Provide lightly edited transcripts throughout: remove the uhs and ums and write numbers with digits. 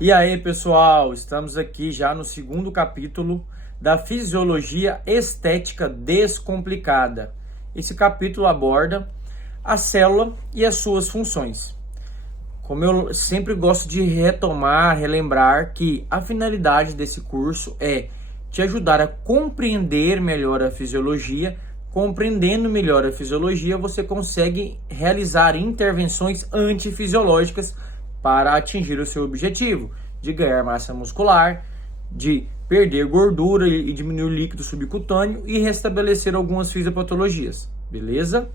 E aí, pessoal, estamos aqui já no segundo capítulo da Fisiologia Estética Descomplicada. Esse capítulo aborda a célula e as suas funções. Como eu sempre gosto de relembrar que a finalidade desse curso é te ajudar a compreender melhor a fisiologia. Compreendendo melhor a fisiologia, você consegue realizar intervenções antifisiológicas para atingir o seu objetivo de ganhar massa muscular, de perder gordura e diminuir o líquido subcutâneo e restabelecer algumas fisiopatologias, beleza?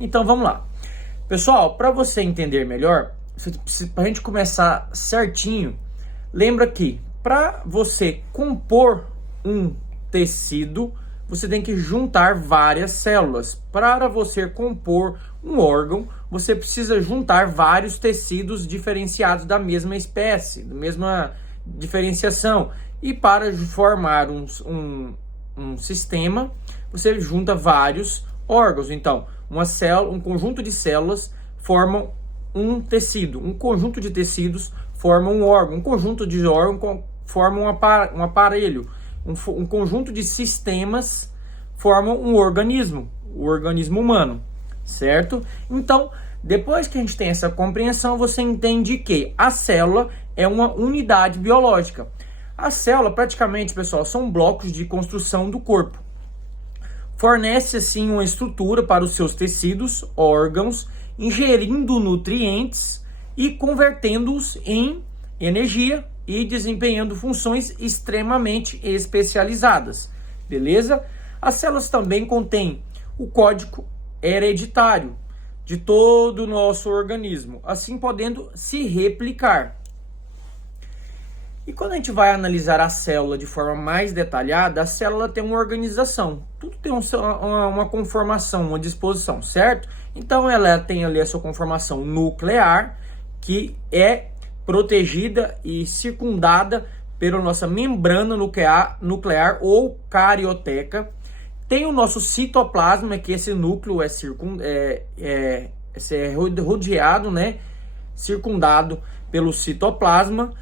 Então vamos lá. Pessoal, para você entender melhor, para a gente começar certinho, lembra que para você compor um tecido, você tem que juntar várias células. Para você compor um órgão, você precisa juntar vários tecidos diferenciados da mesma espécie, da mesma diferenciação. E para formar um sistema, você junta vários órgãos. Então, um conjunto de células formam um tecido, um conjunto de tecidos forma um órgão, um conjunto de órgãos forma um aparelho. Um conjunto de sistemas formam um organismo, o organismo humano, certo? Então, depois que a gente tem essa compreensão, você entende que a célula é uma unidade biológica. A célula, praticamente, pessoal, são blocos de construção do corpo. Fornece, assim, uma estrutura para os seus tecidos, órgãos, ingerindo nutrientes e convertendo-os em energia e desempenhando funções extremamente especializadas, beleza? As células também contêm o código hereditário de todo o nosso organismo, assim podendo se replicar. E quando a gente vai analisar a célula de forma mais detalhada, a célula tem uma organização, tudo tem uma conformação, uma disposição, certo? Então ela tem ali a sua conformação nuclear, que é protegida e circundada pela nossa membrana nuclear ou carioteca. Tem o nosso citoplasma, que esse núcleo é rodeado, né, circundado pelo citoplasma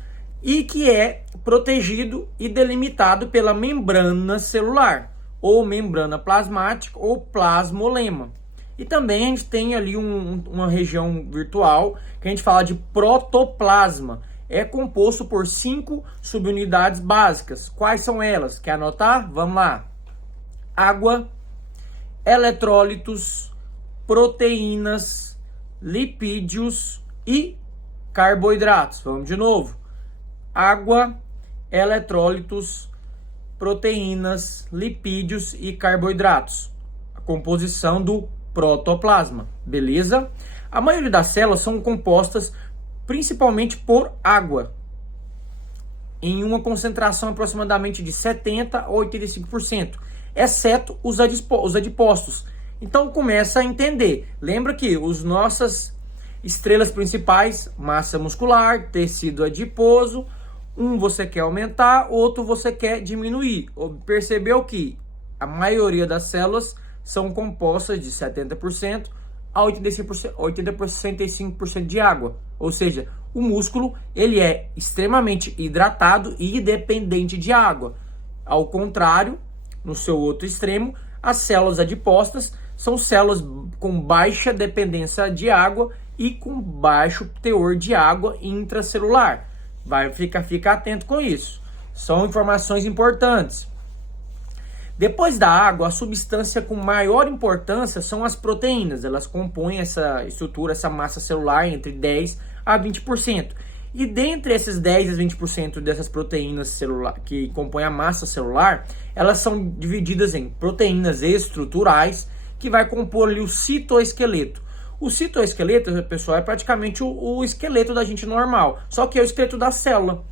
e que é protegido e delimitado pela membrana celular, ou membrana plasmática ou plasmolema. E também a gente tem ali uma região virtual que a gente fala de protoplasma. É composto por 5 subunidades básicas. Quais são elas? Quer anotar? Vamos lá. Água, eletrólitos, proteínas, lipídios e carboidratos. Vamos de novo. Água, eletrólitos, proteínas, lipídios e carboidratos. A composição do protoplasma, beleza? A maioria das células são compostas principalmente por água, em uma concentração aproximadamente de 70% a 85%, exceto os adipócitos. Então começa a entender. Lembra que as nossas estrelas principais, massa muscular, tecido adiposo, um você quer aumentar, outro você quer diminuir. Percebeu que a maioria das células são compostas de 70% a 85% de água. Ou seja, o músculo ele é extremamente hidratado e dependente de água. Ao contrário, no seu outro extremo, as células adipócitas são células com baixa dependência de água e com baixo teor de água intracelular. Fica atento com isso. São informações importantes. Depois da água, a substância com maior importância são as proteínas. Elas compõem essa estrutura, essa massa celular entre 10% a 20%. E dentre esses 10% a 20% dessas proteínas que compõem a massa celular, elas são divididas em proteínas estruturais, que vai compor ali o citoesqueleto. O citoesqueleto, pessoal, é praticamente o esqueleto da gente normal, só que é o esqueleto da célula.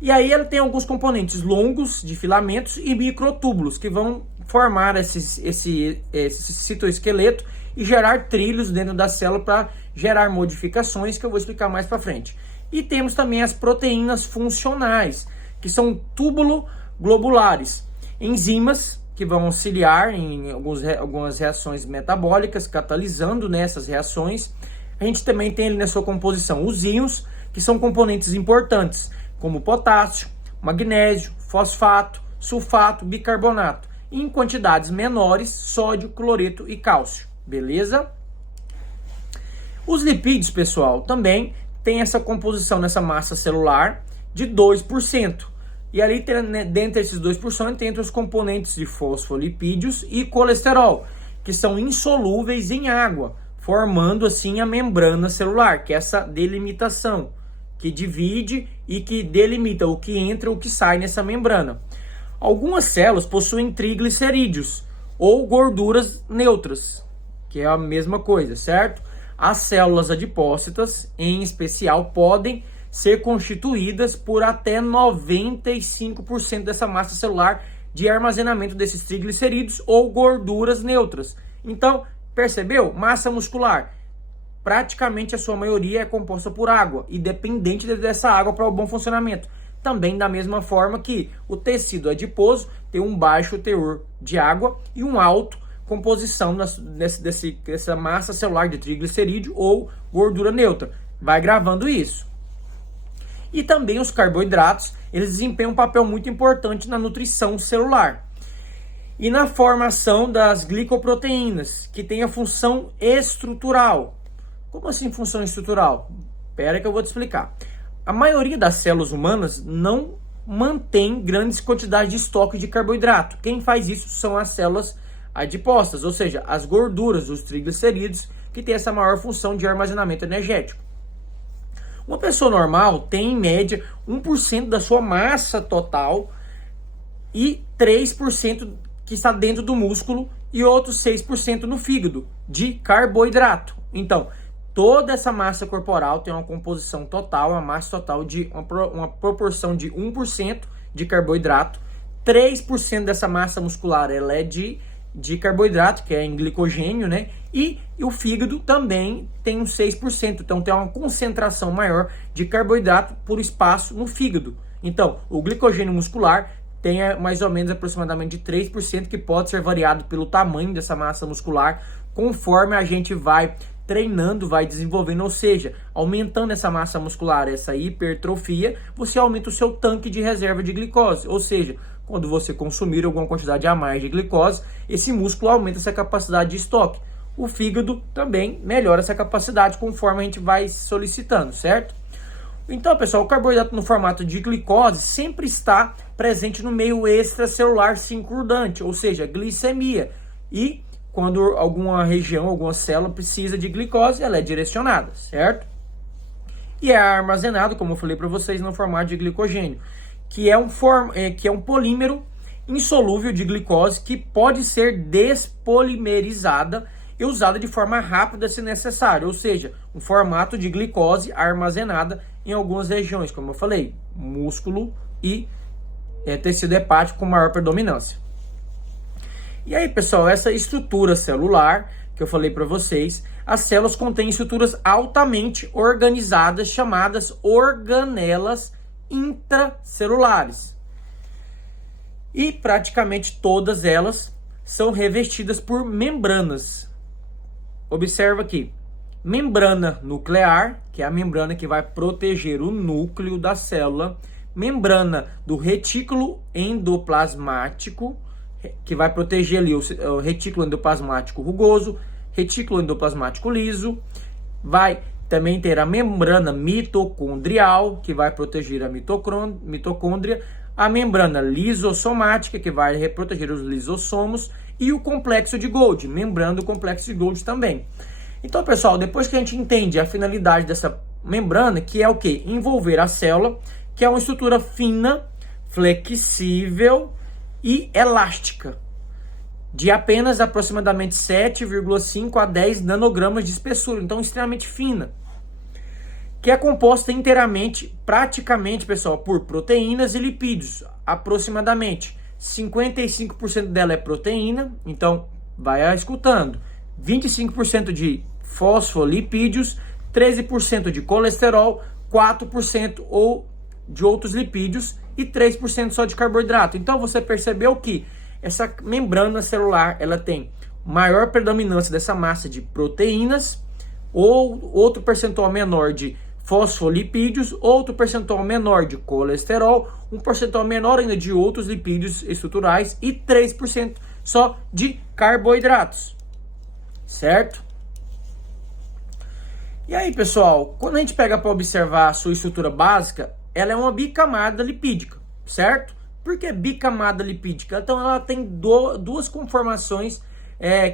E aí ela tem alguns componentes longos de filamentos e microtúbulos que vão formar esse citoesqueleto e gerar trilhos dentro da célula para gerar modificações que eu vou explicar mais para frente. E temos também as proteínas funcionais, que são túbulo-globulares, enzimas que vão auxiliar em algumas reações metabólicas, catalisando nessas reações. A gente também tem ali na sua composição os íons, que são componentes importantes, como potássio, magnésio, fosfato, sulfato, bicarbonato, e em quantidades menores, sódio, cloreto e cálcio, beleza? Os lipídios, pessoal, também tem essa composição nessa massa celular de 2%. E ali, dentre esses 2%, tem entre os componentes de fosfolipídios e colesterol, que são insolúveis em água, formando assim a membrana celular, que é essa delimitação, que divide e que delimita o que entra e o que sai nessa membrana. Algumas células possuem triglicerídeos ou gorduras neutras, que é a mesma coisa, certo? As células adipócitas, em especial, podem ser constituídas por até 95% dessa massa celular de armazenamento desses triglicerídeos ou gorduras neutras. Então, percebeu? Massa muscular, praticamente a sua maioria é composta por água e dependente dessa água para o bom funcionamento. Também da mesma forma que o tecido adiposo tem um baixo teor de água e um alto composição dessa massa celular de triglicerídeo ou gordura neutra. Vai gravando isso. E também os carboidratos, eles desempenham um papel muito importante na nutrição celular e na formação das glicoproteínas, que tem a função estrutural. Como assim função estrutural? Espera que eu vou te explicar. A maioria das células humanas não mantém grandes quantidades de estoque de carboidrato. Quem faz isso são as células adipócitas, ou seja, as gorduras, os triglicerídeos, que tem essa maior função de armazenamento energético. Uma pessoa normal tem, em média, 1% da sua massa total e 3% que está dentro do músculo e outros 6% no fígado de carboidrato. Então, toda essa massa corporal tem uma composição total, uma massa total de uma proporção de 1% de carboidrato. 3% dessa massa muscular ela é de carboidrato, que é em glicogênio, né? E o fígado também tem uns 6%. Então, tem uma concentração maior de carboidrato por espaço no fígado. Então, o glicogênio muscular tem mais ou menos aproximadamente de 3%, que pode ser variado pelo tamanho dessa massa muscular, conforme a gente vai treinando, vai desenvolvendo, ou seja, aumentando essa massa muscular, essa hipertrofia, você aumenta o seu tanque de reserva de glicose, ou seja, quando você consumir alguma quantidade a mais de glicose, esse músculo aumenta essa capacidade de estoque. O fígado também melhora essa capacidade conforme a gente vai solicitando, certo? Então, pessoal, o carboidrato no formato de glicose sempre está presente no meio extracelular circundante, ou seja, glicemia. E quando alguma região, alguma célula precisa de glicose, ela é direcionada, certo? E é armazenado, como eu falei para vocês, no formato de glicogênio, que é um polímero insolúvel de glicose que pode ser despolimerizada e usada de forma rápida se necessário, ou seja, um formato de glicose armazenada em algumas regiões, como eu falei, músculo e tecido hepático com maior predominância. E aí, pessoal, essa estrutura celular que eu falei para vocês, as células contêm estruturas altamente organizadas chamadas organelas intracelulares. E praticamente todas elas são revestidas por membranas. Observa aqui, membrana nuclear, que é a membrana que vai proteger o núcleo da célula, membrana do retículo endoplasmático, que vai proteger ali o retículo endoplasmático rugoso, retículo endoplasmático liso, vai também ter a membrana mitocondrial, que vai proteger a mitocôndria, a membrana lisossomática, que vai proteger os lisossomos, e o complexo de Golgi, membrana do complexo de Golgi também. Então, pessoal, depois que a gente entende a finalidade dessa membrana, que é o quê? Envolver a célula, que é uma estrutura fina, flexível e elástica, de apenas aproximadamente 7,5 a 10 nanogramas de espessura, então extremamente fina, que é composta inteiramente, praticamente, pessoal, por proteínas e lipídios. Aproximadamente 55% dela é proteína, então vai escutando, 25% de fosfolipídios, 13% de colesterol, 4% ou de outros lipídios e 3% só de carboidrato. Então você percebeu que essa membrana celular, ela tem maior predominância dessa massa de proteínas ou outro percentual menor de fosfolipídios, outro percentual menor de colesterol, um percentual menor ainda de outros lipídios estruturais e 3% só de carboidratos, certo? E aí, pessoal, quando a gente pega para observar a sua estrutura básica, ela é uma bicamada lipídica, certo? Por que bicamada lipídica? Então, ela tem duas conformações,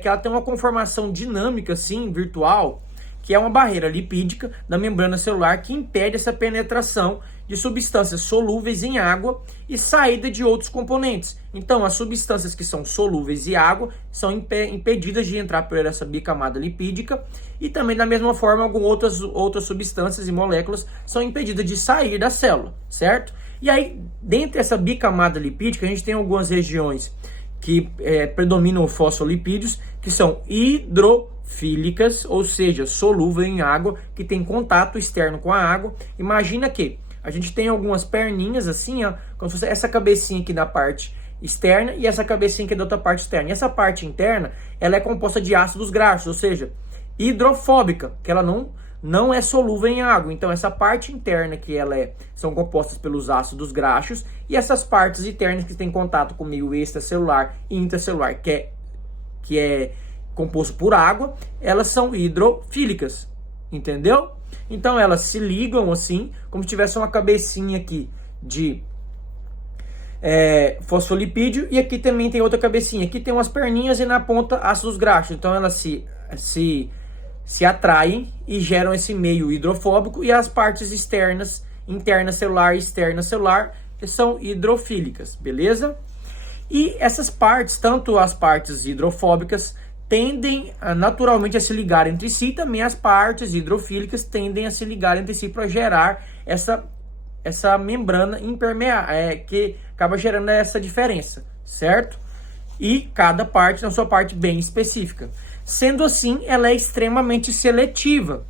que ela tem uma conformação dinâmica, assim, virtual, que é uma barreira lipídica da membrana celular que impede essa penetração de substâncias solúveis em água e saída de outros componentes. Então, as substâncias que são solúveis em água são impedidas de entrar por essa bicamada lipídica e também, da mesma forma, algumas outras substâncias e moléculas são impedidas de sair da célula, certo? E aí, dentro dessa bicamada lipídica, a gente tem algumas regiões que predominam fosfolipídios, que são hidrofílicas, ou seja, solúvel em água, que tem contato externo com a água. Imagina que a gente tem algumas perninhas assim, ó, como se fosse essa cabecinha aqui da parte externa e essa cabecinha aqui da outra parte externa. E essa parte interna, ela é composta de ácidos graxos, ou seja, hidrofóbica, que ela não é solúvel em água. Então essa parte interna que são compostas pelos ácidos graxos e essas partes internas que têm contato com o meio extracelular e intracelular, que é composto por água, elas são hidrofílicas, entendeu? Então elas se ligam assim, como se tivesse uma cabecinha aqui de fosfolipídio, e aqui também tem outra cabecinha. Aqui tem umas perninhas e na ponta ácidos graxos. Então elas se atraem e geram esse meio hidrofóbico, e as partes externas, interna celular e externa celular, são hidrofílicas, beleza? E essas partes, tanto as partes hidrofóbicas, tendem naturalmente a se ligar entre si, também as partes hidrofílicas tendem a se ligar entre si para gerar essa membrana impermeável, que acaba gerando essa diferença, certo? E cada parte na sua parte bem específica. Sendo assim, ela é extremamente seletiva,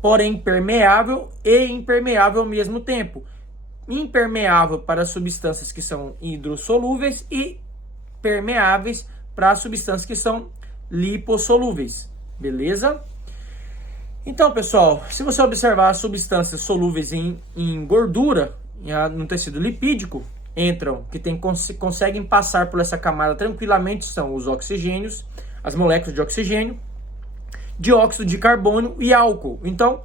porém permeável e impermeável ao mesmo tempo. Impermeável para substâncias que são hidrossolúveis e permeáveis para substâncias que são lipossolúveis, beleza? Então, pessoal, se você observar as substâncias solúveis em gordura, no tecido lipídico, conseguem passar por essa camada tranquilamente, são os oxigênios, as moléculas de oxigênio, dióxido de carbono e álcool. Então,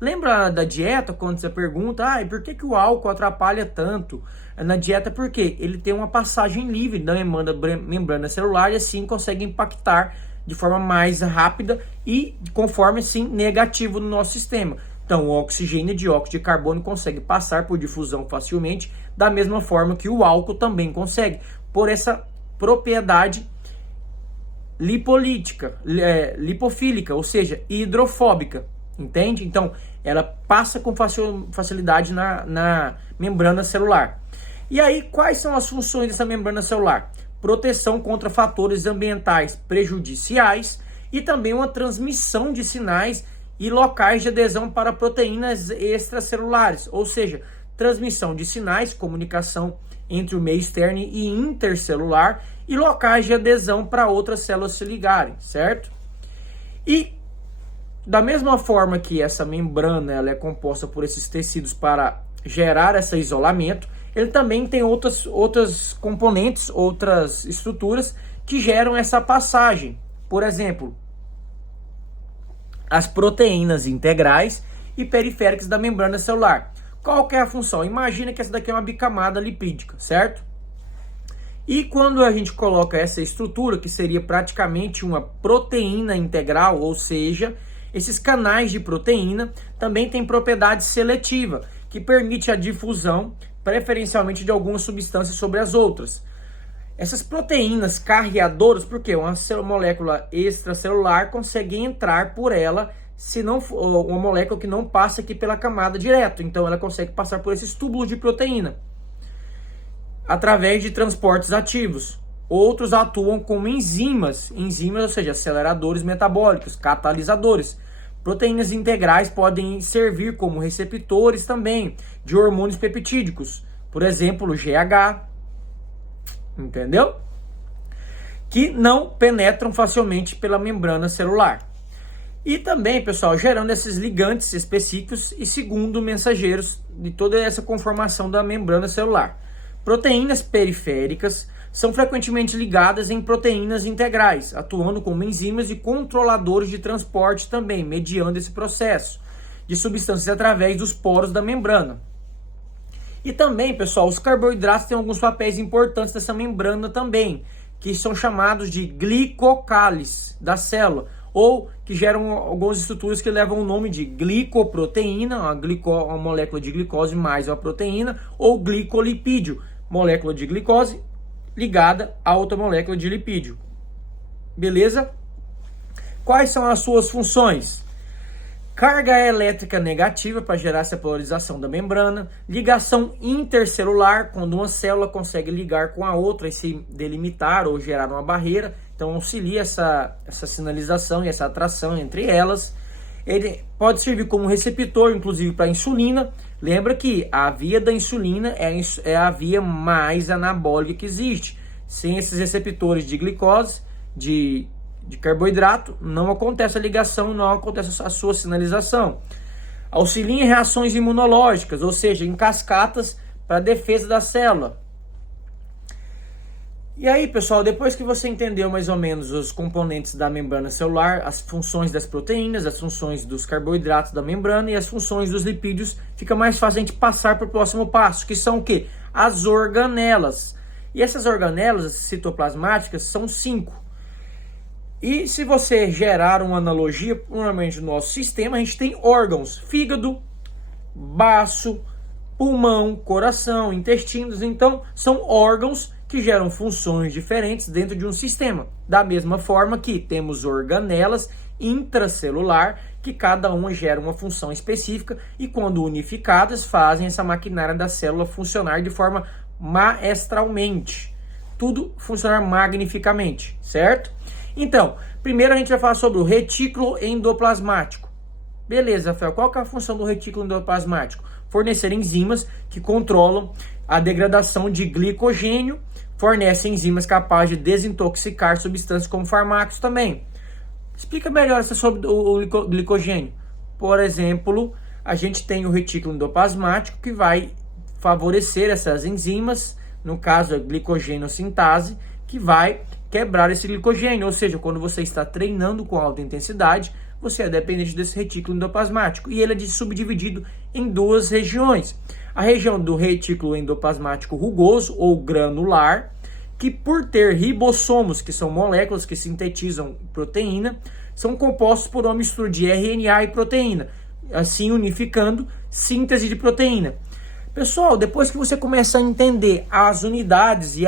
lembra da dieta, quando você pergunta, por que o álcool atrapalha tanto na dieta? Porque ele tem uma passagem livre da membrana celular e assim consegue impactar de forma mais rápida e conforme assim negativo no nosso sistema. Então, o oxigênio e dióxido de carbono consegue passar por difusão facilmente, da mesma forma que o álcool também consegue, por essa propriedade lipofílica, ou seja, hidrofóbica, entende? Então, ela passa com facilidade na membrana celular. E aí, quais são as funções dessa membrana celular? Proteção contra fatores ambientais prejudiciais e também uma transmissão de sinais e locais de adesão para proteínas extracelulares, ou seja, transmissão de sinais, comunicação entre o meio externo e intercelular e locais de adesão para outras células se ligarem, certo? E da mesma forma que essa membrana ela é composta por esses tecidos para gerar esse isolamento, ele também tem outras componentes, outras estruturas que geram essa passagem. Por exemplo, as proteínas integrais e periféricas da membrana celular. Qual que é a função? Imagina que essa daqui é uma bicamada lipídica, certo? E quando a gente coloca essa estrutura, que seria praticamente uma proteína integral, ou seja, esses canais de proteína também têm propriedade seletiva, que permite a difusão, preferencialmente de algumas substâncias sobre as outras. Essas proteínas carreadoras, porque uma molécula extracelular consegue entrar por ela, se não for uma molécula que não passa aqui pela camada direto, então ela consegue passar por esses túbulos de proteína através de transportes ativos. Outros atuam como enzimas, ou seja, aceleradores metabólicos, catalisadores. Proteínas integrais podem servir como receptores também de hormônios peptídicos, por exemplo, o GH, entendeu? Que não penetram facilmente pela membrana celular. E também, pessoal, gerando esses ligantes específicos e segundo mensageiros de toda essa conformação da membrana celular. Proteínas periféricas são frequentemente ligadas em proteínas integrais, atuando como enzimas e controladores de transporte também, mediando esse processo de substâncias através dos poros da membrana. E também, pessoal, os carboidratos têm alguns papéis importantes dessa membrana também, que são chamados de glicocálices da célula, ou que geram algumas estruturas que levam o nome de glicoproteína, uma molécula de glicose mais uma proteína, ou glicolipídio, molécula de glicose ligada a outra molécula de lipídio. Beleza? Quais são as suas funções? Carga elétrica negativa para gerar essa polarização da membrana, ligação intercelular, quando uma célula consegue ligar com a outra e se delimitar ou gerar uma barreira, então auxilia essa sinalização e essa atração entre elas. Ele pode servir como receptor, inclusive para insulina. Lembra que a via da insulina é a via mais anabólica que existe. Sem esses receptores de glicose, de carboidrato, não acontece a ligação, não acontece a sua sinalização. Auxilia em reações imunológicas, ou seja, em cascatas para a defesa da célula. E aí, pessoal, depois que você entendeu mais ou menos os componentes da membrana celular, as funções das proteínas, as funções dos carboidratos da membrana e as funções dos lipídios, fica mais fácil a gente passar para o próximo passo, que são o quê? As organelas. E essas organelas citoplasmáticas são 5. E se você gerar uma analogia, normalmente no nosso sistema, a gente tem órgãos: fígado, baço, pulmão, coração, intestinos. Então, são órgãos que geram funções diferentes dentro de um sistema. Da mesma forma que temos organelas intracelular, que cada uma gera uma função específica e, quando unificadas, fazem essa maquinária da célula funcionar de forma maestralmente. Tudo funcionar magnificamente, certo? Então, primeiro a gente vai falar sobre o retículo endoplasmático. Beleza, Rafael, qual que é a função do retículo endoplasmático? Fornecer enzimas que controlam a degradação de glicogênio, fornece enzimas capazes de desintoxicar substâncias como fármacos também. Explica melhor sobre o glicogênio. Por exemplo, a gente tem o retículo endoplasmático que vai favorecer essas enzimas, no caso a glicogênio-sintase, que vai quebrar esse glicogênio, ou seja, quando você está treinando com alta intensidade, você é dependente desse retículo endoplasmático e ele é subdividido em 2 regiões. A região do retículo endoplasmático rugoso ou granular, que por ter ribossomos, que são moléculas que sintetizam proteína, são compostos por uma mistura de RNA e proteína, assim unificando síntese de proteína. Pessoal, depois que você começa a entender as unidades e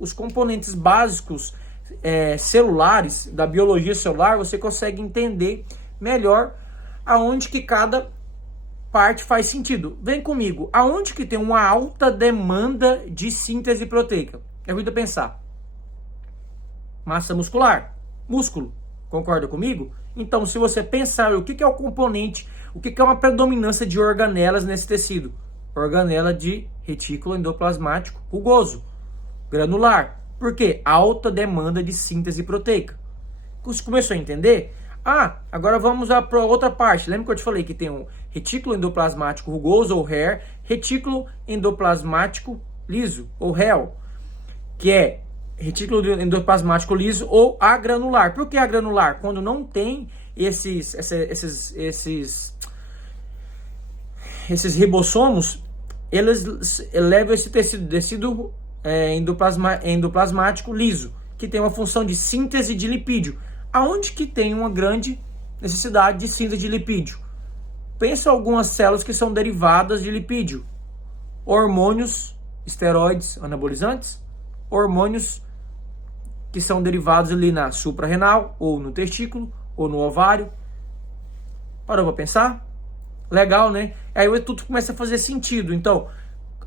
os componentes básicos celulares, da biologia celular, você consegue entender melhor aonde que cada parte faz sentido. Vem comigo, aonde que tem uma alta demanda de síntese proteica? Ajuda a pensar. Massa muscular, músculo, concorda comigo? Então, se você pensar o que é o componente, o que é uma predominância de organelas nesse tecido? Organela de retículo endoplasmático rugoso, granular. Por quê? Alta demanda de síntese proteica. Você começou a entender? Agora vamos para outra parte. Lembra que eu te falei que tem um retículo endoplasmático rugoso ou HER, retículo endoplasmático liso ou HEL, que é retículo endoplasmático liso ou agranular. Por que agranular? Quando não tem esses ribossomos, eles levam esse tecido endoplasmático liso, que tem uma função de síntese de lipídio. Aonde que tem uma grande necessidade de síntese de lipídio? Pensa algumas células que são derivadas de lipídio. Hormônios, esteroides anabolizantes, hormônios que são derivados ali na suprarrenal, ou no testículo, ou no ovário. Parou para pensar? Legal, né? Aí tudo começa a fazer sentido. Então,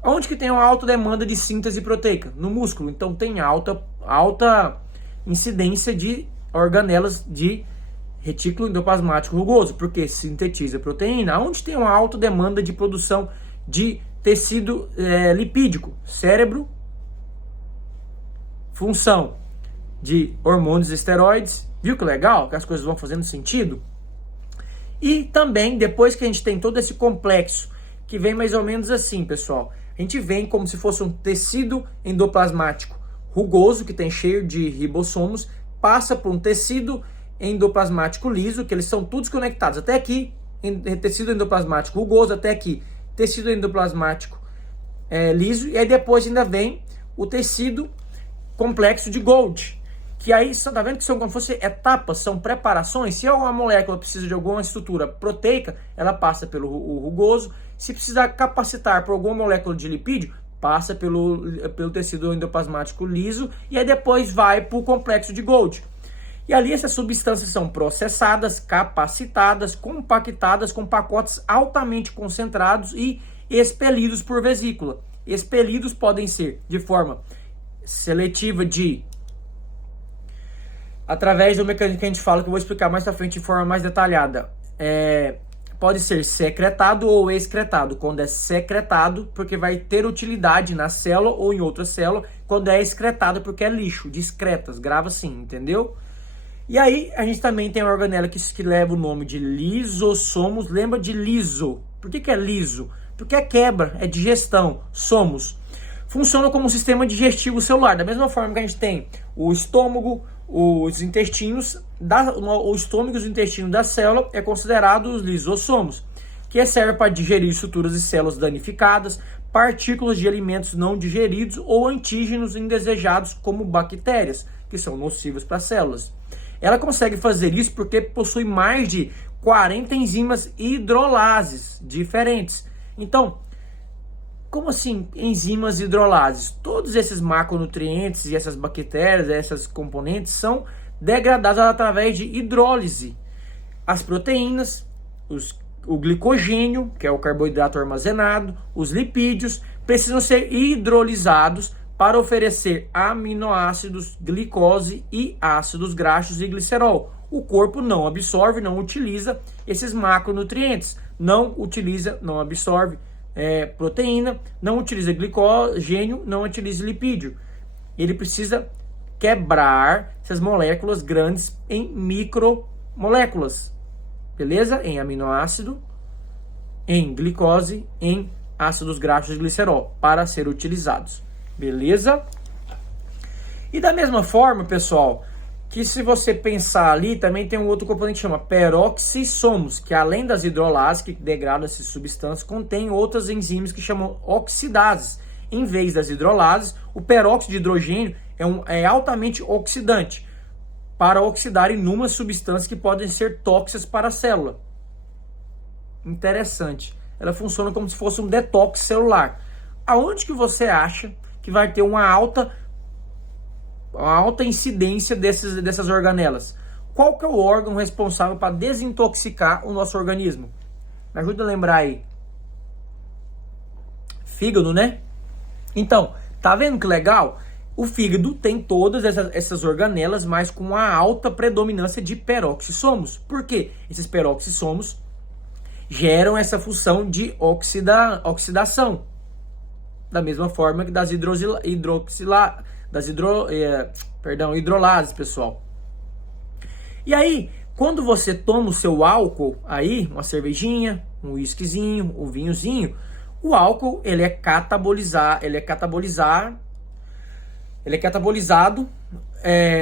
onde que tem uma alta demanda de síntese proteica? No músculo. Então, tem alta incidência de organelas de retículo endoplasmático rugoso, porque sintetiza proteína. Onde tem uma alta demanda de produção de tecido lipídico? Cérebro, função de hormônios esteroides, Viu que legal? Que as coisas vão fazendo sentido? E também, depois que a gente tem todo esse complexo, que vem mais ou menos assim, pessoal. A gente vem como se fosse um tecido endoplasmático rugoso, que tem cheio de ribossomos, passa por um tecido endoplasmático liso, que eles são todos conectados. Até aqui, tecido endoplasmático rugoso, até aqui, tecido endoplasmático liso. E aí depois ainda vem o tecido complexo de Golgi. Que aí, você tá vendo que são como se fossem etapas, são preparações. Se uma molécula precisa de alguma estrutura proteica, ela passa pelo rugoso. Se precisar capacitar por alguma molécula de lipídio, passa pelo tecido endoplasmático liso. E aí depois vai para o complexo de Golgi. E ali essas substâncias são processadas, capacitadas, compactadas com pacotes altamente concentrados e expelidos por vesícula. Expelidos podem ser de forma seletiva através do mecanismo que a gente fala, que eu vou explicar mais pra frente de forma mais detalhada. Pode ser secretado ou excretado. Quando é secretado, porque vai ter utilidade na célula ou em outra célula. Quando é excretado, porque é lixo, discretas, grava assim, entendeu? E aí, a gente também tem a organela que leva o nome de lisossomos. Lembra de liso? Por que é liso? Porque é quebra, é digestão, somos. Funciona como um sistema digestivo celular. Da mesma forma que a gente tem o estômago, os intestinos, o estômago e os intestinos da célula é considerado os lisossomos, que serve para digerir estruturas e células danificadas, partículas de alimentos não digeridos ou antígenos indesejados, como bactérias, que são nocivas para as células. Ela consegue fazer isso porque possui mais de 40 enzimas hidrolases diferentes. Então, como assim enzimas hidrolases? Todos esses macronutrientes e essas bactérias, essas componentes são degradados através de hidrólise. As proteínas, o glicogênio, que é o carboidrato armazenado, os lipídios, precisam ser hidrolisados para oferecer aminoácidos, glicose e ácidos graxos e glicerol. O corpo não absorve, não utiliza esses macronutrientes, não absorve proteína, não utiliza glicogênio, não utiliza lipídio. Ele precisa quebrar essas moléculas grandes em micromoléculas, beleza? Em aminoácido, em glicose, em ácidos graxos e glicerol, para ser utilizados, beleza? E da mesma forma, pessoal, que se você pensar ali, também tem um outro componente que chama peroxissomos, que além das hidrolases, que degradam essas substâncias, contém outras enzimas que chamam oxidases. Em vez das hidrolases, o peróxido de hidrogênio é altamente oxidante, para oxidar inúmeras substâncias que podem ser tóxicas para a célula. Interessante. Ela funciona como se fosse um detox celular. Aonde que você acha que vai ter uma alta incidência dessas organelas? Qual que é o órgão responsável para desintoxicar o nosso organismo? Me ajuda a lembrar aí. Fígado, né? Então, tá vendo que legal? O fígado tem todas essas organelas, mas com uma alta predominância de peroxissomos. Por quê? Esses peroxissomos geram essa função de oxidação. Da mesma forma que das hidrolases, pessoal. E aí, quando você toma o seu álcool aí, uma cervejinha, um whiskyzinho, um vinhozinho, o álcool ele é catabolizado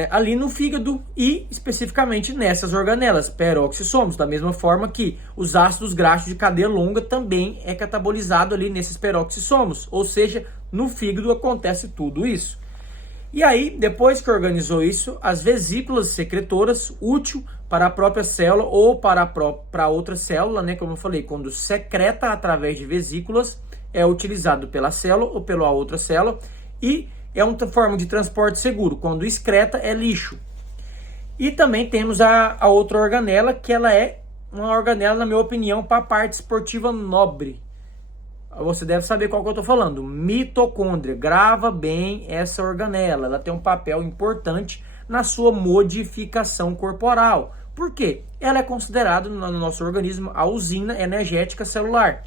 ali no fígado e especificamente nessas organelas, peroxissomos, da mesma forma que os ácidos graxos de cadeia longa também é catabolizado ali nesses peroxissomos, ou seja, no fígado acontece tudo isso. E aí, depois que organizou isso, as vesículas secretoras, útil para a própria célula ou para outra célula, né? Como eu falei, quando secreta através de vesículas, é utilizado pela célula ou pela outra célula e é uma forma de transporte seguro. Quando excreta, é lixo. E também temos a outra organela, que ela é uma organela, na minha opinião, para a parte esportiva nobre. Você deve saber qual que eu estou falando. Mitocôndria. Grava bem essa organela. Ela tem um papel importante na sua modificação corporal. Por quê? Ela é considerada no nosso organismo a usina energética celular.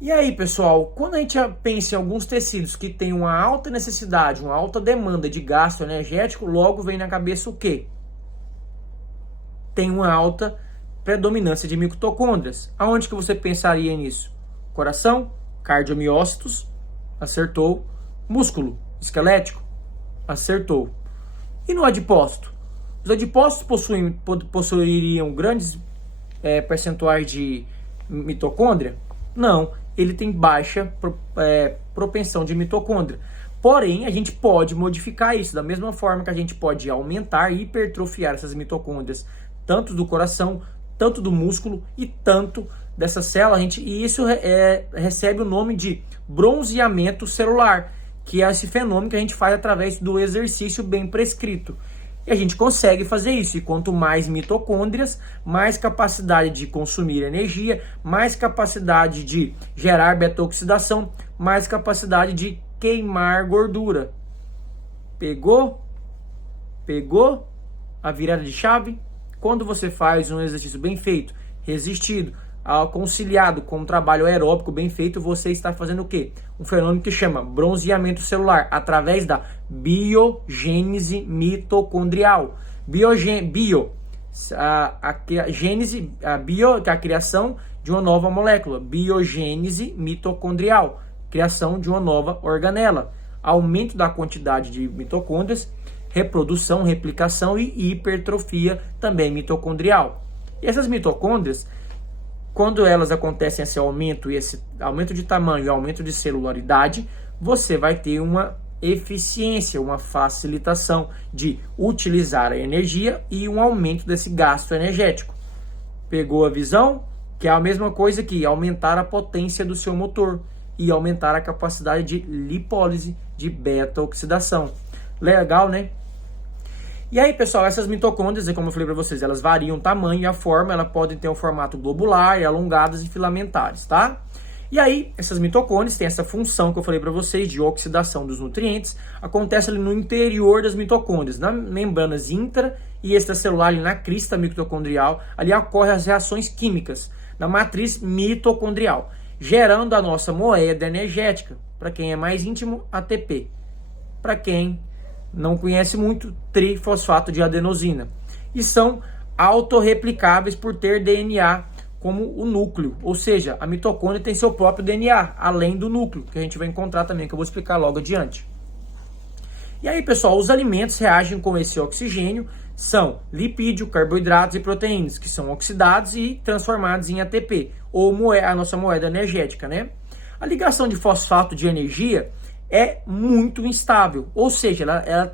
E aí, pessoal, quando a gente pensa em alguns tecidos que têm uma alta necessidade, uma alta demanda de gasto energético, logo vem na cabeça o quê? tem uma alta predominância de mitocôndrias. Aonde que você pensaria nisso? Coração, cardiomiócitos, acertou. Músculo esquelético, acertou. E no adipócito? Os adipócitos possuiriam grandes percentuais de mitocôndria? Não, ele tem baixa propensão de mitocôndria. Porém, a gente pode modificar isso da mesma forma que a gente pode aumentar e hipertrofiar essas mitocôndrias, tanto do coração, tanto do músculo e tanto dessa célula. E isso recebe o nome de bronzeamento celular, que é esse fenômeno que a gente faz através do exercício bem prescrito. E a gente consegue fazer isso. E quanto mais mitocôndrias, mais capacidade de consumir energia, mais capacidade de gerar beta-oxidação, mais capacidade de queimar gordura. Pegou? Pegou a virada de chave? Quando você faz um exercício bem feito, resistido, conciliado com um trabalho aeróbico bem feito, você está fazendo o quê? Um fenômeno que chama bronzeamento celular, através da biogênese mitocondrial. Gênese, que é a criação de uma nova molécula. Biogênese mitocondrial, criação de uma nova organela. Aumento da quantidade de mitocôndrias, reprodução, replicação e hipertrofia também mitocondrial. E essas mitocôndrias, quando elas acontecem esse aumento de tamanho e aumento de celularidade, você vai ter uma eficiência, uma facilitação de utilizar a energia e um aumento desse gasto energético. Pegou a visão? Que é a mesma coisa que aumentar a potência do seu motor e aumentar a capacidade de lipólise, de beta-oxidação. Legal, né? E aí, pessoal, essas mitocôndrias, como eu falei para vocês, elas variam o tamanho e a forma, elas podem ter um formato globular, alongadas e filamentares, tá? E aí, essas mitocôndrias têm essa função que eu falei para vocês de oxidação dos nutrientes, acontece ali no interior das mitocôndrias, nas membranas intra e extracelular, ali na crista mitocondrial, ali ocorrem as reações químicas na matriz mitocondrial, gerando a nossa moeda energética. Para quem é mais íntimo, ATP. Para quem não conhece muito, trifosfato de adenosina. E são autorreplicáveis por ter DNA como o núcleo. Ou seja, a mitocôndria tem seu próprio DNA, além do núcleo, que a gente vai encontrar também, que eu vou explicar logo adiante. E aí, pessoal, os alimentos reagem com esse oxigênio, são lipídio, carboidratos e proteínas, que são oxidados e transformados em ATP, ou a nossa moeda energética, né? A ligação de fosfato de energia é muito instável, ou seja, ela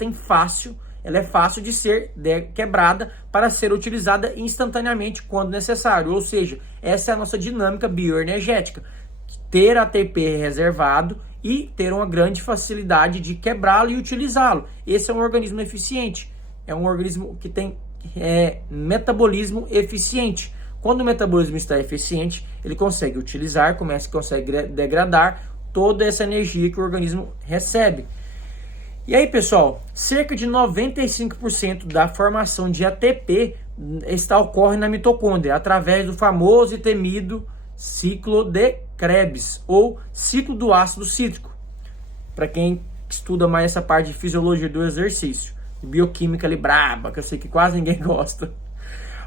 é fácil de ser quebrada para ser utilizada instantaneamente quando necessário, ou seja, essa é a nossa dinâmica bioenergética, ter ATP reservado e ter uma grande facilidade de quebrá-lo e utilizá-lo. Esse é um organismo eficiente, é um organismo que tem metabolismo eficiente. Quando o metabolismo está eficiente, ele consegue utilizar, consegue degradar toda essa energia que o organismo recebe. E aí, pessoal, cerca de 95% da formação de ATP ocorre na mitocôndria, através do famoso e temido ciclo de Krebs, ou ciclo do ácido cítrico, para quem estuda mais essa parte de fisiologia do exercício, bioquímica ali braba, que eu sei que quase ninguém gosta.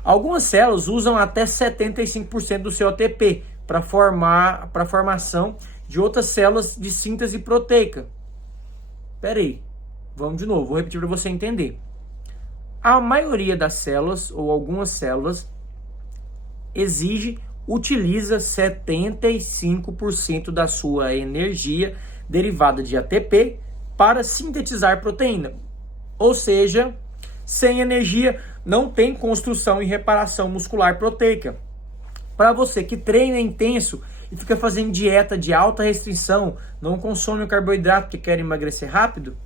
Algumas células usam até 75% do seu ATP para a formação de outras células de síntese proteica. Espera aí, vamos de novo, vou repetir para você entender. A maioria das células, ou algumas células, utiliza 75% da sua energia derivada de ATP para sintetizar proteína. Ou seja, sem energia não tem construção e reparação muscular proteica. Para você que treina intenso e fica fazendo dieta de alta restrição, não consome o carboidrato porque quer emagrecer rápido,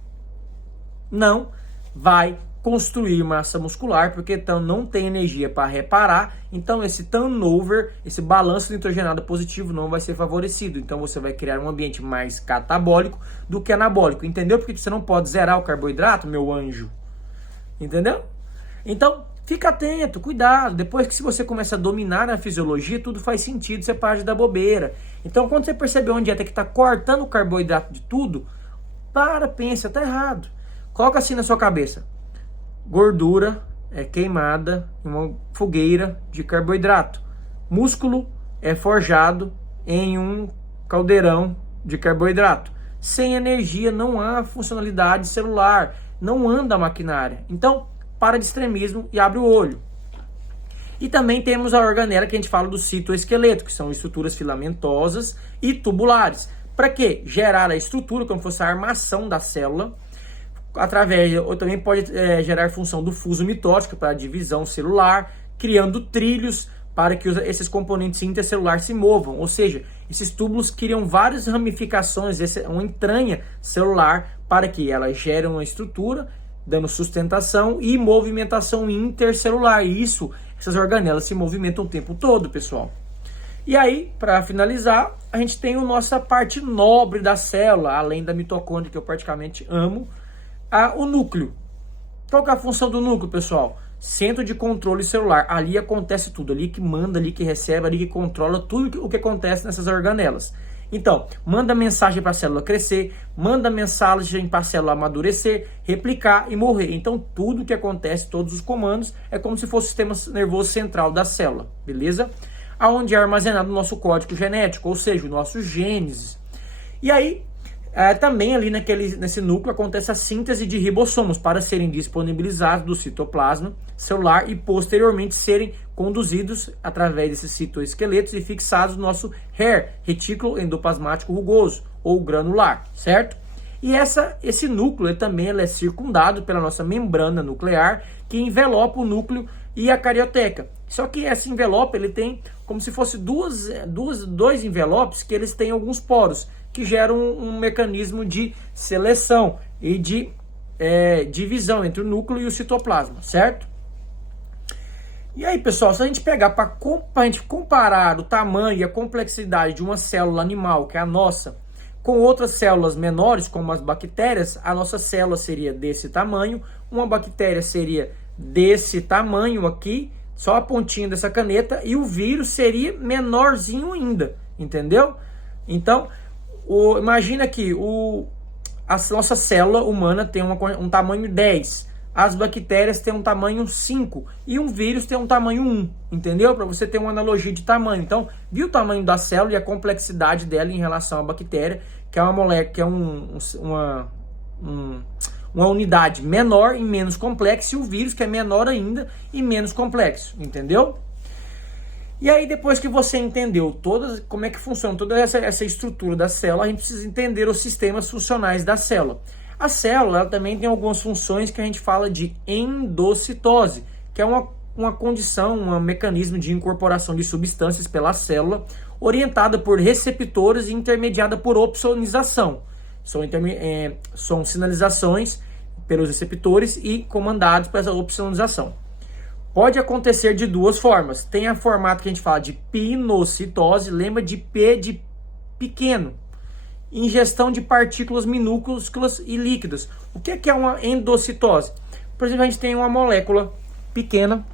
não vai construir massa muscular, porque então não tem energia para reparar, então esse turnover, esse balanço nitrogenado positivo não vai ser favorecido, então você vai criar um ambiente mais catabólico do que anabólico, entendeu? Porque você não pode zerar o carboidrato, meu anjo, entendeu? Então, fica atento, cuidado, depois que se você começa a dominar a fisiologia, tudo faz sentido, você para de dar bobeira. Então, quando você perceber uma dieta que está cortando o carboidrato de tudo, pensa, tá errado. Coloca assim na sua cabeça: gordura é queimada em uma fogueira de carboidrato. Músculo é forjado em um caldeirão de carboidrato. Sem energia não há funcionalidade celular, não anda a maquinária. Então, para de extremismo e abre o olho. E também temos a organela que a gente fala do citoesqueleto, que são estruturas filamentosas e tubulares. Para quê? Gerar a estrutura, como fosse a armação da célula, ou também pode gerar função do fuso mitótico para a divisão celular, criando trilhos para que esses componentes intercelulares se movam, ou seja, esses túbulos criam várias ramificações, uma entranha celular para que ela gere uma estrutura, dando sustentação e movimentação intercelular. E essas organelas se movimentam o tempo todo, pessoal. E aí, para finalizar, a gente tem a nossa parte nobre da célula, além da mitocôndria, que eu praticamente amo, o núcleo. Qual que é a função do núcleo, pessoal? Centro de controle celular. Ali acontece tudo, ali que manda, ali que recebe, ali que controla tudo o que acontece nessas organelas. Então, manda mensagem para a célula crescer, manda mensagem para a célula amadurecer, replicar e morrer. Então, tudo que acontece, todos os comandos, é como se fosse o sistema nervoso central da célula, beleza? Aonde é armazenado o nosso código genético, ou seja, os nossos genes. E aí, também ali nesse núcleo acontece a síntese de ribossomos para serem disponibilizados do citoplasma celular e posteriormente serem conduzidos através desses citoesqueletos e fixados no nosso retículo endoplasmático rugoso ou granular, certo? E esse núcleo ele é circundado pela nossa membrana nuclear que envelopa o núcleo e a carioteca. Só que esse envelope ele tem como se fosse dois envelopes que eles têm alguns poros que geram um mecanismo de seleção e de divisão entre o núcleo e o citoplasma, certo? E aí, pessoal, se a gente pegar para a gente comparar o tamanho e a complexidade de uma célula animal, que é a nossa, com outras células menores, como as bactérias, a nossa célula seria desse tamanho, uma bactéria seria desse tamanho aqui, só a pontinha dessa caneta, e o vírus seria menorzinho ainda, entendeu? Então, imagina que a nossa célula humana tem um tamanho 10, as bactérias têm um tamanho 5 e um vírus tem um tamanho 1, entendeu? Para você ter uma analogia de tamanho. Então, viu o tamanho da célula e a complexidade dela em relação à bactéria, que é uma molécula, que é uma unidade menor e menos complexa, e o vírus que é menor ainda e menos complexo, entendeu? E aí, depois que você entendeu como é que funciona toda essa estrutura da célula, a gente precisa entender os sistemas funcionais da célula. A célula ela também tem algumas funções que a gente fala de endocitose, que é uma condição, um mecanismo de incorporação de substâncias pela célula, orientada por receptores e intermediada por opsonização. São sinalizações pelos receptores e comandados por essa opsonização. Pode acontecer de duas formas. Tem a formato que a gente fala de pinocitose, lembra de P de pequeno. Ingestão de partículas minúsculas e líquidas. O que é uma endocitose? Por exemplo, a gente tem uma molécula pequena,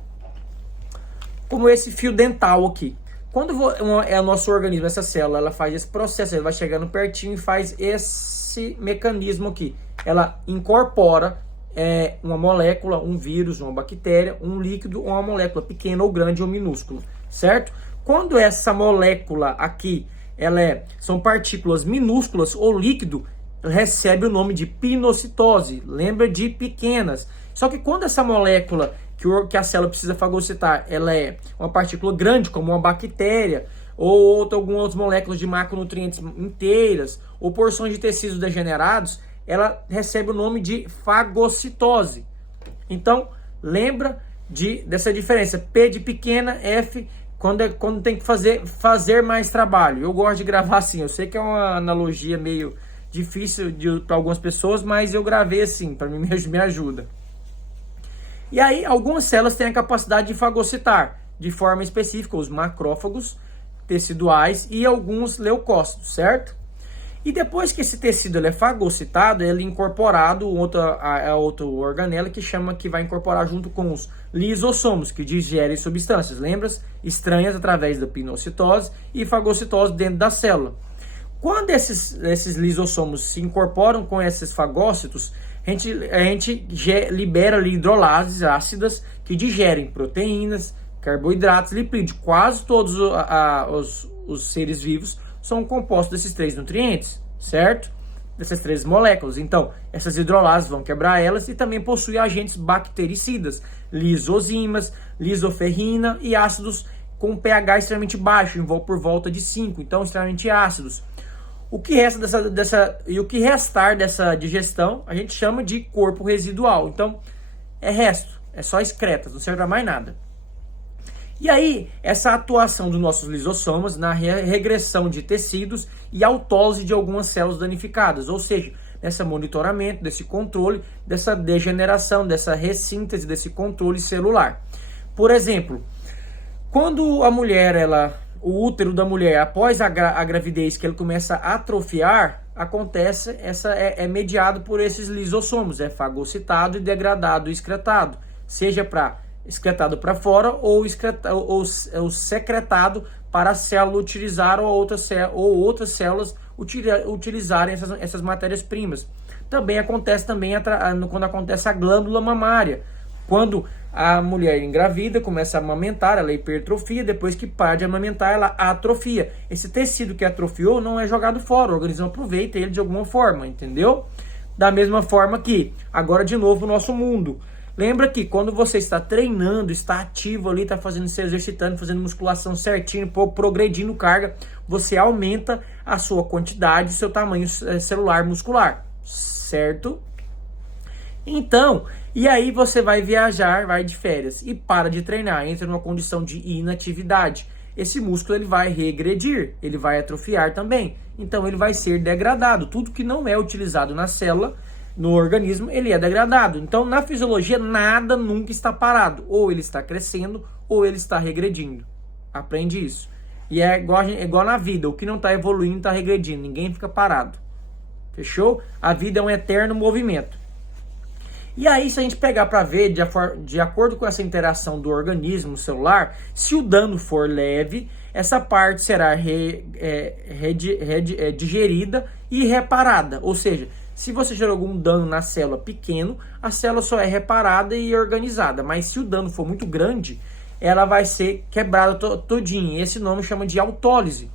como esse fio dental aqui. Quando o nosso organismo, essa célula, ela faz esse processo, ela vai chegando pertinho e faz esse mecanismo aqui. Ela incorpora uma molécula, um vírus, uma bactéria, um líquido, uma molécula pequena ou grande ou minúscula, certo? Quando essa molécula aqui, são partículas minúsculas ou líquido, recebe o nome de pinocitose, lembra de pequenas. Só que quando essa molécula que a célula precisa fagocitar, ela é uma partícula grande, como uma bactéria, ou algumas outras moléculas de macronutrientes inteiras, ou porções de tecidos degenerados, ela recebe o nome de fagocitose. Então, lembra dessa diferença. P de pequena, F quando tem que fazer mais trabalho. Eu gosto de gravar assim. Eu sei que é uma analogia meio difícil para algumas pessoas, mas eu gravei assim, para mim me ajuda. E aí, algumas células têm a capacidade de fagocitar de forma específica os macrófagos teciduais e alguns leucócitos, certo? E depois que esse tecido é fagocitado, ele é incorporado a outra organela que vai incorporar junto com os lisossomos, que digerem substâncias, lembra? Estranhas através da pinocitose e fagocitose dentro da célula. Quando esses lisossomos se incorporam com esses fagócitos, a gente libera ali hidrolases ácidas que digerem proteínas, carboidratos, lipídios. Quase todos os seres vivos são compostos desses 3 nutrientes, certo? Dessas 3 moléculas. Então, essas hidrolases vão quebrar elas e também possuem agentes bactericidas, lisozimas, lisoferrina e ácidos com pH extremamente baixo, por volta de 5, então extremamente ácidos. O que resta o que restar dessa digestão, a gente chama de corpo residual. Então, é resto, é só excretas, não serve para mais nada. E aí, essa atuação dos nossos lisossomas na regressão de tecidos e autólise de algumas células danificadas, ou seja, nesse monitoramento, desse controle, dessa degeneração, dessa ressíntese, desse controle celular. Por exemplo, quando a mulher, o útero da mulher, após a gravidez, que ele começa a atrofiar, acontece, é mediado por esses lisossomos, é fagocitado e degradado e excretado, seja para excretado para fora ou secretado para a célula utilizar ou outras células utilizarem essas matérias-primas. Também acontece quando acontece a glândula mamária. Quando a mulher engravida, começa a amamentar, ela hipertrofia, depois que para de amamentar, ela atrofia. Esse tecido que atrofiou não é jogado fora, o organismo aproveita ele de alguma forma, entendeu? Da mesma forma que, agora de novo, o nosso mundo. Lembra que quando você está treinando, está ativo ali, está se exercitando, fazendo musculação certinho, progredindo carga, você aumenta a sua quantidade, seu tamanho celular muscular, certo? Então, e aí você vai viajar, vai de férias e para de treinar, entra numa condição de inatividade. Esse músculo ele vai regredir, ele vai atrofiar também. Então ele vai ser degradado. Tudo que não é utilizado na célula, no organismo, ele é degradado. Então na fisiologia nada nunca está parado. Ou ele está crescendo ou ele está regredindo. Aprende isso. E é igual na vida, o que não está evoluindo está regredindo, ninguém fica parado. Fechou? A vida é um eterno movimento. E aí, se a gente pegar para ver, de acordo com essa interação do organismo celular, se o dano for leve, essa parte será digerida e reparada. Ou seja, se você gerou algum dano na célula pequeno, a célula só é reparada e organizada. Mas se o dano for muito grande, ela vai ser quebrada todinha. Esse nome chama de autólise.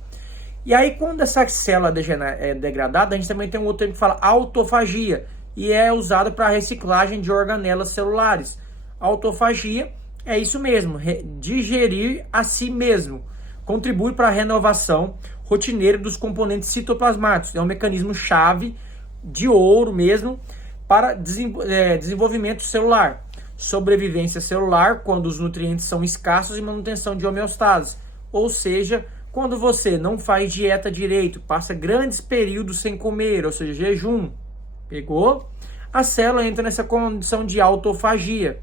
E aí, quando essa célula é degradada, a gente também tem um outro termo que fala autofagia. E é usado para reciclagem de organelas celulares. Autofagia é isso mesmo, digerir a si mesmo. Contribui para a renovação rotineira dos componentes citoplasmáticos. É um mecanismo chave de ouro mesmo para desenvolvimento celular. Sobrevivência celular quando os nutrientes são escassos e manutenção de homeostase. Ou seja, quando você não faz dieta direito, passa grandes períodos sem comer, ou seja, jejum. Pegou? A célula entra nessa condição de autofagia.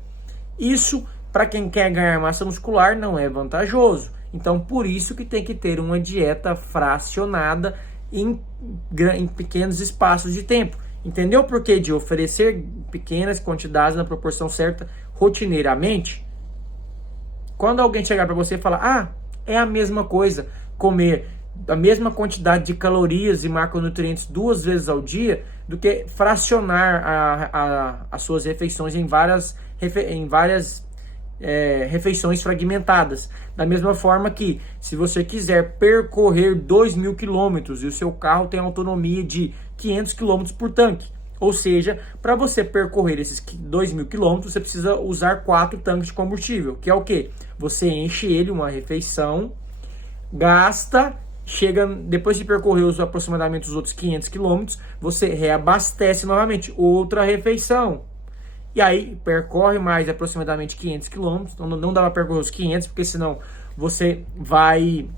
Isso, para quem quer ganhar massa muscular, não é vantajoso. Então, por isso que tem que ter uma dieta fracionada em pequenos espaços de tempo. Entendeu por que de oferecer pequenas quantidades na proporção certa rotineiramente? Quando alguém chegar para você e falar, é a mesma coisa comer a mesma quantidade de calorias e macronutrientes 2 vezes ao dia do que fracionar as suas refeições em várias refeições fragmentadas. Da mesma forma que, se você quiser percorrer 2.000 quilômetros e o seu carro tem autonomia de 500 quilômetros por tanque, ou seja, para você percorrer esses 2.000 quilômetros, você precisa usar 4 tanques de combustível, que é o quê? Você enche ele uma refeição, gasta, chega, depois de percorrer aproximadamente os outros 500 quilômetros, você reabastece novamente outra refeição. E aí percorre mais aproximadamente 500 quilômetros. Então não dá para percorrer os 500, porque senão você vai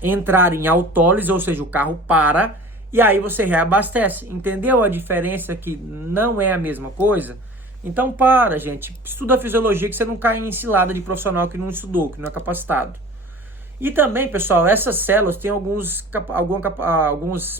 entrar em autólise, ou seja, o carro para, e aí você reabastece. Entendeu a diferença, que não é a mesma coisa? Então para, gente. Estuda a fisiologia, que você não cai em cilada de profissional que não estudou, que não é capacitado. E também, pessoal, essas células têm alguns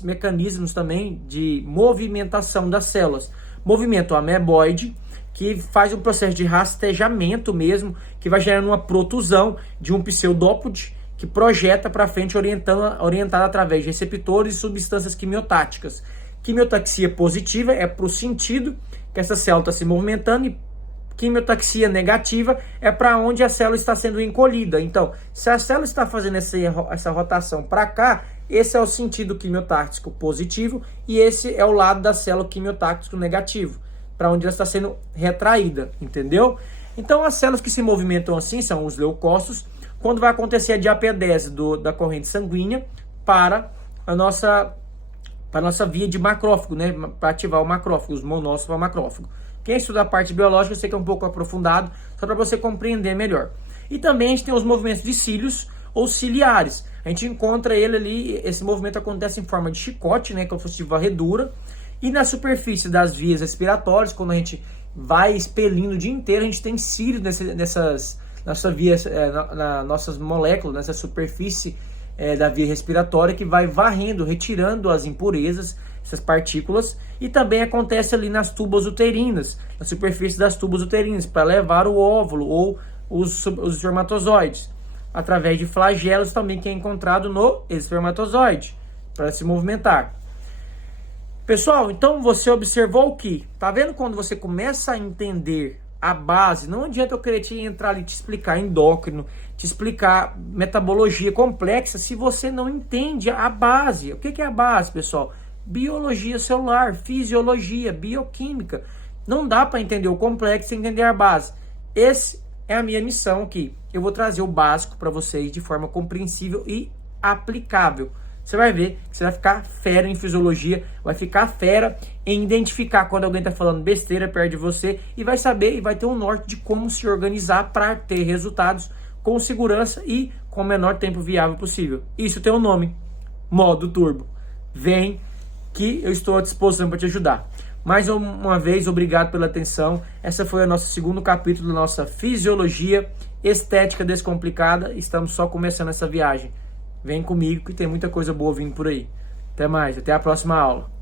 mecanismos também de movimentação das células. Movimento ameboide, que faz um processo de rastejamento mesmo, que vai gerando uma protusão de um pseudópode, que projeta para frente orientada através de receptores e substâncias quimiotáticas. Quimiotaxia positiva é para o sentido que essa célula está se movimentando, e quimiotaxia negativa é para onde a célula está sendo encolhida. Então, se a célula está fazendo essa rotação para cá, esse é o sentido quimiotáxico positivo e esse é o lado da célula quimiotáxico negativo, para onde ela está sendo retraída, entendeu? Então, as células que se movimentam assim são os leucócitos, quando vai acontecer a diapedese da corrente sanguínea para a nossa via de macrófago, né? Para ativar o macrófago, os monócitos para o macrófago. Quem estuda a parte biológica, eu sei que é um pouco aprofundado, só para você compreender melhor. E também a gente tem os movimentos de cílios ou ciliares. A gente encontra ele ali, esse movimento acontece em forma de chicote, né? Que é fosse de varredura. E na superfície das vias respiratórias, quando a gente vai expelindo o dia inteiro, a gente tem cílios nessas nossas moléculas, nessa superfície da via respiratória, que vai varrendo, retirando as impurezas, essas partículas, e também acontece ali nas tubas uterinas, na superfície das tubas uterinas, para levar o óvulo ou os espermatozoides, através de flagelos também, que é encontrado no espermatozoide, para se movimentar. Pessoal, então você observou que, tá vendo quando você começa a entender a base, não adianta eu querer entrar ali, te explicar endócrino, te explicar metabologia complexa, se você não entende a base. O que é a base, pessoal? Biologia celular, fisiologia, bioquímica. Não dá para entender o complexo sem entender a base. Essa é a minha missão aqui. Eu vou trazer o básico para vocês de forma compreensível e aplicável. Você vai ver que você vai ficar fera em fisiologia, vai ficar fera em identificar quando alguém está falando besteira perto de você e vai saber e vai ter um norte de como se organizar para ter resultados com segurança e com o menor tempo viável possível. Isso tem um nome, modo turbo. Vem que eu estou à disposição para te ajudar. Mais uma vez, obrigado pela atenção. Essa foi o nosso segundo capítulo da nossa Fisiologia Estética Descomplicada. Estamos só começando essa viagem. Vem comigo que tem muita coisa boa vindo por aí. Até mais, até a próxima aula.